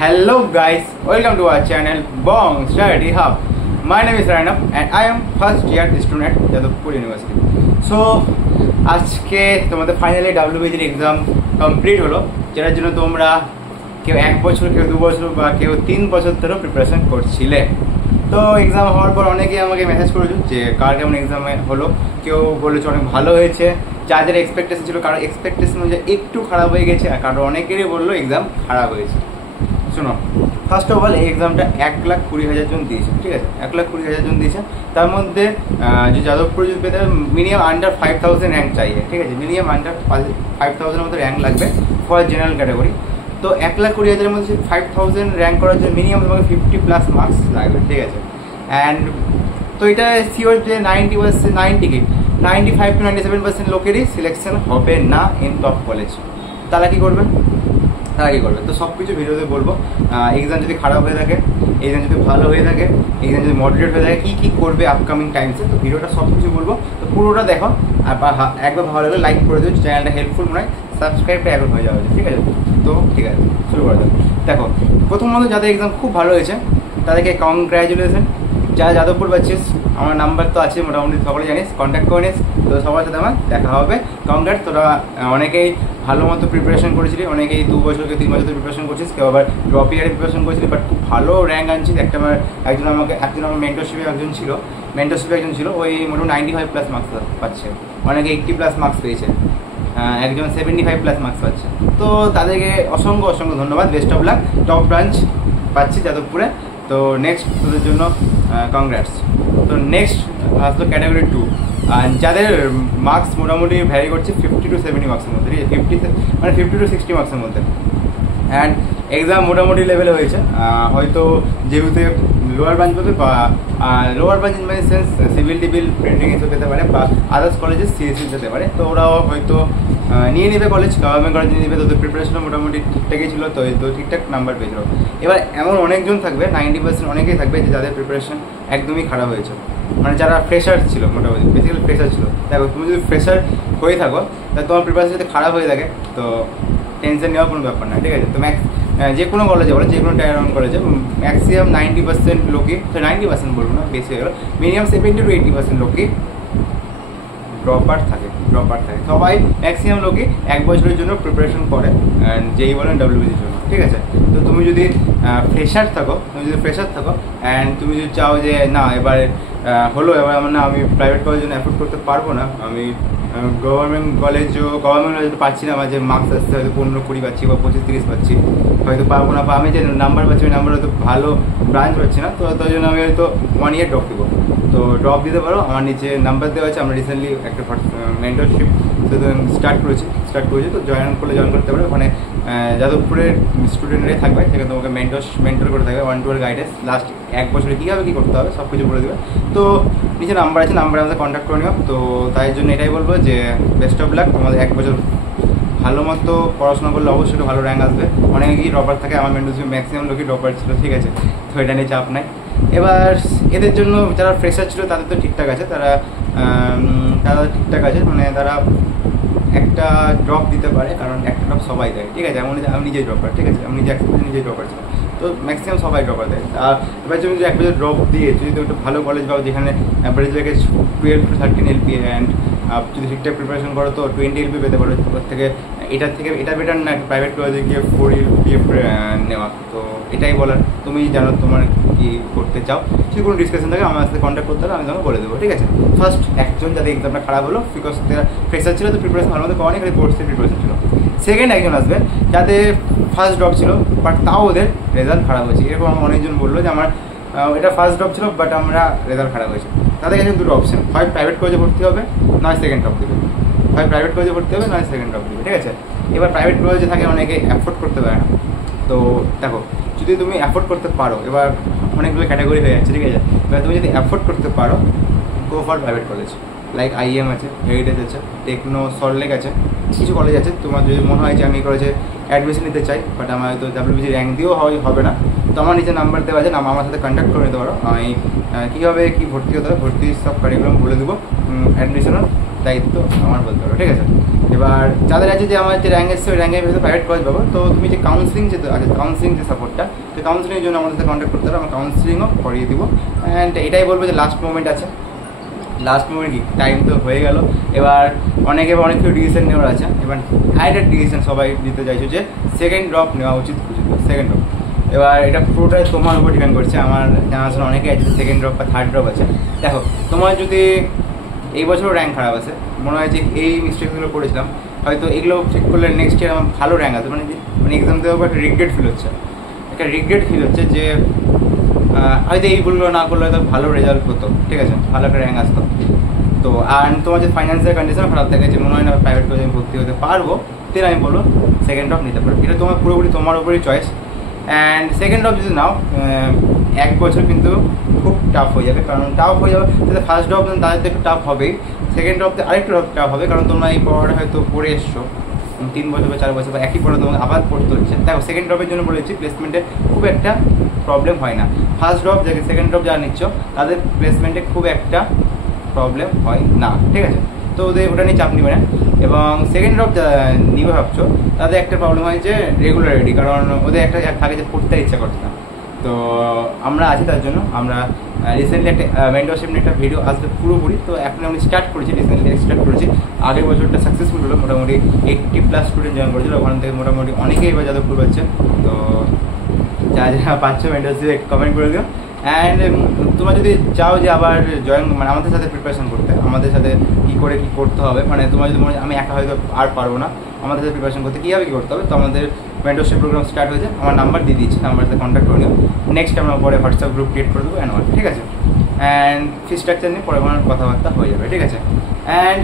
Hello guys, welcome to our channel Bong Study Hub. My name is Rainab and I am first year student at Jadavpur University. So আজকে তোমাদের finally WBGর exam complete হলো, যেটার জন্য তোমরা কেউ 1 বছর, কেউ 2 বছর বা কেউ 3 বছর ধরে প্রিপারেশন করছিলে। তো এক্সাম হওয়ার পর অনেকেই আমাকে মেসেজ করেছো যে কার কেমন এক্সামে হলো। কেউ বলেছে অনেক ভালো হয়েছে, যাদের এক্সপেকটেশন ছিল কারো এক্সপেকটেশন অনুযায়ী একটু খারাপ হয়ে গেছে, আর কারো অনেকেরই বললো এক্সাম খারাপ হয়েছে। শোনো, ফার্স্ট অফ অল এই এক্সামটা 1,20,000 জন দিয়েছে, ঠিক আছে? 1,20,000 জন দিয়েছে। তার মধ্যে যে যাদবপুর যদি পেতে মিনিমাম আন্ডার 5,000 র্যাঙ্ক চাইয়ে, ঠিক আছে? মিনিমাম আন্ডার 5,000 মতো র্যাঙ্ক লাগবে ফর জেনারেল ক্যাটাগরি। তো 1,20,000-এর মধ্যে 5,000 র্যাঙ্ক করার জন্য মিনিমাম তোমাকে 50+ মার্কস লাগবে, ঠিক আছে? অ্যান্ড তো এটা শিওর যে 95 to 97% লোকেরই সিলেকশন হবে না ইন টপ কলেজ। তারা কী করবে? তো সব কিছু ভিডিওতে বলবো। এক্সাম যদি খারাপ হয়ে থাকে, এক্সাম যদি ভালো হয়ে থাকে, এক্সাম যদি মডারেট হয়ে থাকে, কী করবে আপকামিং টাইমসে, তো ভিডিওটা সব কিছু বলবো। তো পুরোটা দেখো, আর একবার ভালো লাগলে লাইক করে দিও, চ্যানেলটা হেল্পফুল মনে হয়, সাবস্ক্রাইবটা এখন হয়ে যাবে, ঠিক আছে? তো ঠিক আছে, শুরু করা যাবে। দেখো, প্রথমত যাদের এক্সাম খুব ভালো হয়েছে তাদেরকে কংগ্র্যাচুলেশন। যারা যাদবপুর পাচ্ছিস, আমার নাম্বার তো আছে মোটামুটি, সকলে জানিস, কন্ট্যাক্ট করে নিস। তো সবার সাথে আমার দেখা হবে। কংগ্রেস, তোরা অনেকেই ভালো মতো প্রিপারেশন করেছিলি, অনেকেই 2 বছর কি 3 বছর প্রিপারেশন করছিস, কেউ আবার ড্রপ ইয়ারে প্রিপারেশন করেছিলি, বাট খুব ভালো র্যাঙ্ক আনছিস। একজন আমার মেন্টরশিপে একজন ছিল, ওই মোটামুটি 95+ মার্কস পাচ্ছে, অনেকে 80+ মার্কস পেয়েছে, একজন 75+ মার্কস পাচ্ছে। তো তাদেরকে অসংখ্য ধন্যবাদ, best of luck. Top branch পাচ্ছি যাদবপুরে। তো নেক্সট তোদের জন্য কংগ্রেটস। তো নেক্সট আসলো ক্যাটাগরি 2, আর যাদের মার্কস মোটামুটি ভ্যারি করছে 50 to 70 মার্কসের মধ্যে, ঠিক আছে? 50 to 60 মার্কসের মধ্যে। অ্যান্ড এক্সাম মোটামুটি লেভেলে হয়েছে। হয়তো যেহেতু লোয়ার ব্রাঞ্চ পাবে, বা lower branch in my sense civil টিভিল প্রিন্টিং এসে পেতে পারে, বা আদার্স কলেজে সিএসসি পেতে পারে। তো ওরাও হয়তো নিয়ে নেবে কলেজ, গভর্নমেন্ট কলেজ নিয়ে নেবে। তোদের প্রিপারেশনও মোটামুটি ঠিকঠাকই ছিল, তো ঠিকঠাক নাম্বার পেয়েছিল। এবার এমন অনেকজন থাকবে, 90% অনেকেই থাকবে যে যাদের প্রিপারেশন একদমই খারাপ হয়েছে, মানে যারা ফ্রেশার ছিল, মোটামুটি বেসিক্যালি ফ্রেশার ছিল। দেখো, তুমি যদি ফ্রেশার হয়ে থাকো, তাহলে তোমার প্রিপারেশন যদি খারাপ হয়ে থাকে, তো টেনশন নেওয়ার কোনো ব্যাপার না, ঠিক আছে? তো যে কোনো কলেজে বলো, যে কোনো টায়ার 1 কলেজে ম্যাক্সিমাম 90% লোকই, 90% বলবো না, বেশি হয়ে গেলো, মিনিমাম 70 to 80% লোকই ড্রপার থাকে। সবাই ম্যাক্সিমাম লোকই 1 বছরের জন্য প্রিপারেশন করে, যেই বলেন WBGর জন্য, ঠিক আছে? তো তুমি যদি ফ্রেশার থাকো অ্যান্ড তুমি যদি চাও যে না এবার আমার না, আমি প্রাইভেট কলেজের জন্য অ্যাফোর্ড করতে পারবো না, আমি গভর্নমেন্ট কলেজে পাচ্ছি না, আমার যে মার্কস আসছে হয়তো 15-20 পাচ্ছি, বা 25-30 পাচ্ছি, হয়তো পারবো না, বা আমি যে নাম্বার পাচ্ছি ওই নাম্বার হয়তো ভালো ব্রাঞ্চ পাচ্ছি না, তো তার জন্য আমি হয়তো 1 year ড্রপ দেবো। তো ড্রপ দিতে পারো, আমার নিচে নাম্বার দেওয়া আছে। আমরা রিসেন্টলি একটা মেন্টরশিপ স্টার্ট করেছি, তো জয়েন করতে পারো। ওখানে যাদবপুরের স্টুডেন্টরাই থাকবে, সেখানে তোমাকে মেন্টর করে থাকবে, 1-2 গাইডেন্স, লাস্ট 1 বছরে কীভাবে কী করতে হবে সব কিছু বলে দেবে। তো নিচে নাম্বার আছে, নাম্বারে আমাদের কন্ট্যাক্ট করে নিও। তো তাই জন্য এটাই বলবো যে বেস্ট অফ লাক। তোমাদের 1 বছর ভালো মতো পড়াশোনা করলে অবশ্যই ভালো র্যাঙ্ক আসবে। অনেকেই ড্রপার থাকে, আমার মেন্টরশিপ ম্যাক্সিমাম লোকই ড্রপার ছিল, ঠিক আছে? তো এটা নিয়ে চাপ নাই। এবার এদের জন্য যারা ফ্রেশার ছিল তাদের তো ঠিকঠাক আছে, তারা ঠিকঠাক আছে, মানে তারা একটা ড্রপ দিতে পারে, কারণ একটা ড্রপ সবাই দেয়, ঠিক আছে? আমি নিজেই ড্রপার, ঠিক আছে? আমি নিজেই ড্রপার ছিল, তো ম্যাক্সিমাম সবাই ড্রপার দেয়। আর এবার তুমি যদি 1 বছর ড্রপ দিয়ে যদি তুমি একটা ভালো কলেজ পাও, যেখানে অ্যাভারেজ লেগে 12 to 13 LPA, অ্যান্ড যদি ঠিকঠাক প্রিপারেশন করো তো 20 LPA পেতে পারো। ওর থেকে এটা বেটার না প্রাইভেট কলেজে গিয়ে 4 LPA নেওয়া। তো এটাই বলার, তুমি জানো তোমার কি করতে চাও। যদি কোনো ডিসকাশন থাকে আমার সাথে কন্ট্যাক্ট করতে হবে, আমি তোমাকে বলে দেবো, ঠিক আছে? ফার্স্ট একজন যাদের এক্সামটা খারাপ হলো, বিকজ তারা ফ্রেশার ছিল, তো প্রিপারেশন ভালো মতো করেনি, খালি কোর্সের প্রিপারেশন ছিল। সেকেন্ড একজন আসবে যাদের ফার্স্ট ড্রপ ছিল, বাট তাও ওদের রেজাল্ট খারাপ হয়েছে। এরকম আমার অনেকজন বললো যে আমার এটা ফার্স্ট ড্রপ ছিল, বাট আমরা রেজাল্ট খারাপ হয়েছে। তাদের কাছে 2টো অপশন, হয় প্রাইভেট কলেজে ভর্তি হবে, নয় সেকেন্ড ড্রপ দেবে, ঠিক আছে? এবার প্রাইভেট কলেজে থাকে অনেকে অ্যাফোর্ড করতে পারে না। তো দেখো, যদি তুমি অ্যাফোর্ড করতে পারো, এবার অনেকগুলো ক্যাটাগরি হয়ে যাচ্ছে, ঠিক আছে? এবার তুমি যদি অ্যাফোর্ড করতে পারো, go for private college, like IEM আছে, হেরিটেজ আছে, টেকনো, সল্টলেক আছে, কিছু কলেজ আছে। তোমার যদি মনে হয় যে আমি কলেজে অ্যাডমিশন নিতে চাই, বাট আমার হয়তো WBG র্যাঙ্ক দিয়েও হবে না, তো আমার নিচে নাম্বার দেওয়া আছে, আমার সাথে কন্ট্যাক্ট করে নিতে পারো। আমি কীভাবে কী ভর্তি হতে হবে, ভর্তির সব কারিকুলাম বলে দেবো, অ্যাডমিশনের দায়িত্ব আমার বলতে পারো, ঠিক আছে। এবার যাদের আছে যে আমার যে র্যাঙ্ক এসছে ওই র্যাঙ্কের ভিতরে প্রাইভেট কলেজ পাবো, তো তুমি যে কাউন্সিলিং যে আছে কাউন্সিলিং যে সাপোর্টটা, তো কাউন্সিলিংয়ের জন্য আমাদের সাথে কন্ট্যাক্ট করতে হবে, আমরা কাউন্সিলিংও করিয়ে দিব। অ্যান্ড এটাই বলবো যে লাস্ট মোমেন্ট আছে, লাস্ট মোমেন্ট কি টাইম তো হয়ে গেল। এবার অনেক কিছু ডিসিশন নেওয়ার আছে। এবার একটা ডিসিশন সবাই দিতে চাইছো যে সেকেন্ড ড্রপ নেওয়া উচিত, সেকেন্ড ড্রপ। এবার এটা পুরোটাই তোমার উপর ডিপেন্ড করছে। আমার জানাশোনা অনেকে আছে সেকেন্ড ড্রপ বা থার্ড ড্রপ আছে। দেখো তোমার যদি এই বছরও র্যাঙ্ক খারাপ আছে, মনে হয় যে এই মিস্টেকগুলো করেছিলাম, হয়তো এগুলো ঠিক করলে নেক্সট ইয়ার আমার ভালো র্যাঙ্ক আসবে, মানে এক্সাম দেওয়ার পর একটা রিগ্রেট ফিল হচ্ছে, যে হয়তো এইগুলো না করলে হয়তো ভালো রেজাল্ট হতো, ঠিক আছে, ভালো একটা র্যাঙ্ক আসতো। তো আর তোমার যে ফাইন্যান্সিয়াল কন্ডিশন খারাপ থাকে, যে মনে হয় না প্রাইভেট কলেজে আমি ভর্তি হতে পারবো, তাহলে আমি বলবো সেকেন্ড ড্রপ নিতে পারো। এটা তোমার পুরোপুরি তোমার উপরই চয়েস। অ্যান্ড সেকেন্ড ড্রপ যদি নাও, 1 বছর কিন্তু খুব টাফ হয়ে যাবে, কারণ টাফ হয়ে যাবে যাতে ফার্স্ট ড্রপ তাদের তো একটু টাফ হবেই, সেকেন্ড ড্রপতে আরেকটু টাফ হবে, কারণ তোমরা এই পড়াটা হয়তো পড়ে এসছো 3 বছর বা 4 বছর বা একই পড়া তোমাকে আবার পড়তে হচ্ছে। দেখো সেকেন্ড ড্রপের জন্য বলেছি প্লেসমেন্টে খুব একটা প্রবলেম হয় না। ফার্স্ট ড্রপ যাকে সেকেন্ড ড্রপ যারা নিচ্ছ তাদের প্লেসমেন্টে খুব একটা প্রবলেম হয় না, ঠিক আছে। তো ওদের ওটা নিয়ে চাপ নিবে না। এবং সেকেন্ড ড্রপ যারা নিবে ভাবছো তাদের একটা প্রবলেম হয় যে রেগুলারিটি, কারণ ওদের একটা থাকে যে পড়তে ইচ্ছা করছে না। তো আমরা আছি তার জন্য। আমরা রিসেন্টলি একটা মেন্টরশিপ নিয়ে একটা ভিডিও আসবে পুরোপুরি, তো এখন আমি স্টার্ট করেছি, আগের বছরটা সাকসেসফুল হলো, মোটামুটি 80+ স্টুডেন্ট জয়েন করেছিল, ওখান থেকে মোটামুটি অনেকেই এবার যাদের খুব পাচ্ছে। তো যারা পাচ্ছ মেন্টরশিপে কমেন্ট করে দিও। অ্যান্ড তোমরা যদি চাও যে আবার জয়েন মানে আমাদের সাথে প্রিপারেশন করতে, আমাদের সাথে কী করতে হবে, মানে তোমার যদি মনে হয় আমি একা হয়তো আর পারবো না, আমাদের সাথে প্রিপারেশন করতে কীভাবে কী করতে হবে, তো আমাদের মেন্টরশিপ প্রোগ্রাম স্টার্ট হয়েছে, আমার নাম্বার দিয়ে দিচ্ছি, নাম্বার সাথে কন্ট্যাক্ট করে নিও। নেক্সট আমরা পরে হোয়াটসঅ্যাপ গ্রুপ ক্রিয়েট করে দেবো অ্যানুয়াল, ঠিক আছে। অ্যান্ড ফি স্ট্রাকচার নিয়ে পরে আমার কথাবার্তা হয়ে যাবে, ঠিক আছে। অ্যান্ড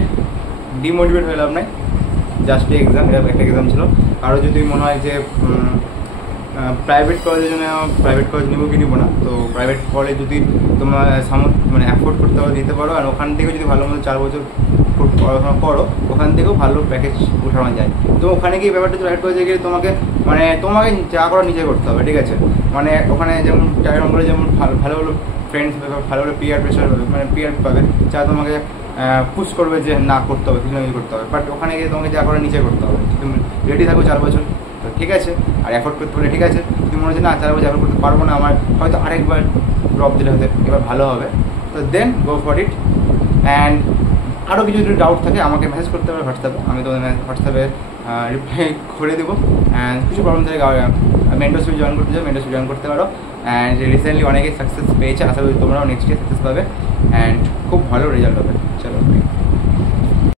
ডিমোটিভেট হয়ে লাভ নাই, জাস্ট এক্সাম, এটা একটা এক্সাম ছিল। আরও যদি মনে হয় যে প্রাইভেট কলেজের জন্য প্রাইভেট কলেজ নেবো কি নেবো না, তো প্রাইভেট কলেজ যদি তোমার মানে অ্যাফোর্ড করতে পারো নিতে পারো, আর ওখান থেকে যদি ভালো মতো 4 বছর পড়াশোনা করো, ওখান থেকেও ভালো প্যাকেজ উঠানো যায়। তো ওখানে গিয়ে ব্যাপারটা প্রাইভেট কলেজে গিয়ে তোমাকে যা করা নিজে করতে হবে, ঠিক আছে। মানে ওখানে যেমন চার নম্বরে যেমন ভালো ভালো ফ্রেন্ডস ভালো পিয়ার প্রেশার মানে পিয়ার পাবে, যা তোমাকে পুশ করবে যে না করতে হবে, কিছু না কিছু করতে হবে। বাট ওখানে গিয়ে তোমাকে যা করা নিজে করতে হবে। তুমি রেডি থাকো 4 বছর, তো ঠিক আছে, আর এফোর্ড করতে পারলে ঠিক আছে। তুমি মনে হচ্ছে না 4 বছর এফোর্ড করতে পারবো না, আমার হয়তো আরেকবার ড্রপ দিলে হয়তো এবার ভালো হবে, তো দেন গো ফর ইট। অ্যান্ড আরও কিছু যদি ডাউট থাকে আমাকে মেসেজ করতে পারো হোয়াটসঅ্যাপে, আমি তোমাদের হোয়াটসঅ্যাপে রিপ্লাই করে দেবো। অ্যান্ড কিছু প্রবলেম থাকে মেন্টরশিপ জয়েন করতে পারো। অ্যান্ড রিসেন্টলি অনেকেই সাকসেস পেয়েছে, আশা করি তোমরাও নেক্সট ইয়ার সাকসেস পাবে অ্যান্ড খুব ভালো রেজাল্ট হবে। চলো।